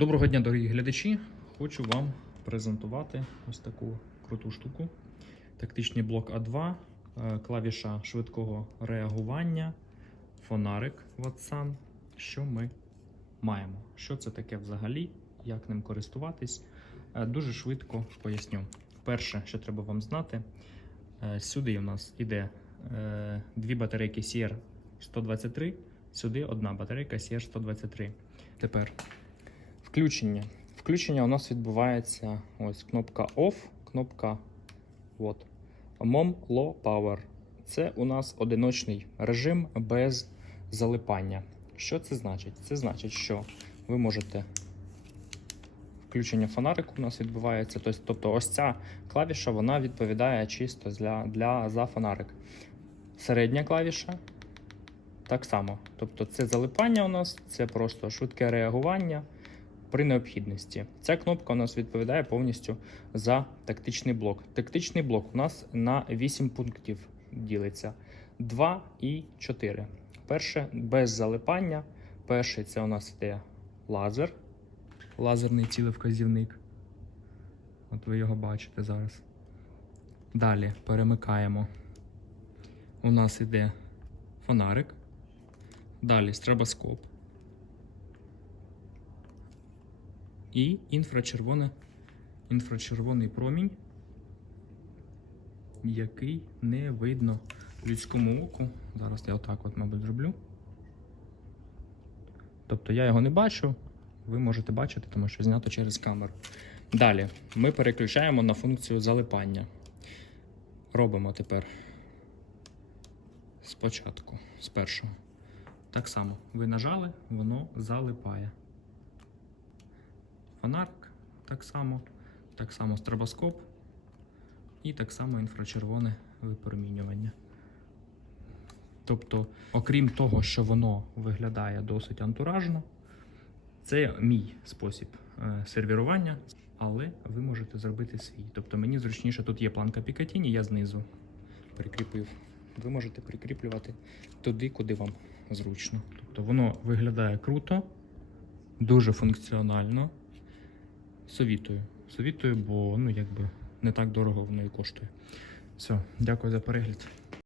Доброго дня, дорогі глядачі! Хочу вам презентувати ось таку круту штуку. Тактичний блок А2, е, клавіша швидкого реагування, фонарик Watson. Що ми маємо? Що це таке взагалі? Як ним користуватись? Е, Дуже швидко поясню. Перше, що треба вам знати, е, сюди у нас іде е, дві батарейки CR 123, сюди одна батарейка CR 123. Тепер Включення. Включення у нас відбувається ось кнопка OFF, кнопка от, MOM Low Power. Це у нас одиночний режим без залипання. Що це значить? Це значить, що ви можете. Включення фонарику у нас відбувається. Тобто, ось ця клавіша вона відповідає чисто для, для, за фонарик. Середня клавіша так само. Тобто це залипання у нас, це просто швидке реагування при необхідності. Ця кнопка у нас відповідає повністю за тактичний блок. Тактичний блок у нас на 8 пунктів ділиться: 2 і 4. Перше без залипання. Перший це у нас йде лазер, лазерний цілевказівник. От ви його бачите зараз. Далі перемикаємо. У нас йде фонарик. Далі стробоскоп. І інфрачервоне, інфрачервоний промінь, який не видно людському оку. Зараз я отак, от, мабуть, зроблю. Тобто я його не бачу, ви можете бачити, тому що знято через камеру. Далі ми переключаємо на функцію залипання. Робимо тепер спочатку, з першого. Так само ви нажали, воно залипає. Фонарик так само, так само стробоскоп і так само інфрачервоне випромінювання. Тобто, окрім того, що воно виглядає досить антуражно, це мій спосіб е, сервірування, але ви можете зробити свій. Тобто мені зручніше, тут є планка Пікатіні, я знизу прикріпив. Ви можете прикріплювати туди, куди вам зручно. Тобто воно виглядає круто, дуже функціонально. Совітую. Совітую, бо ну якби не так дорого воно і коштує. Все, дякую за перегляд.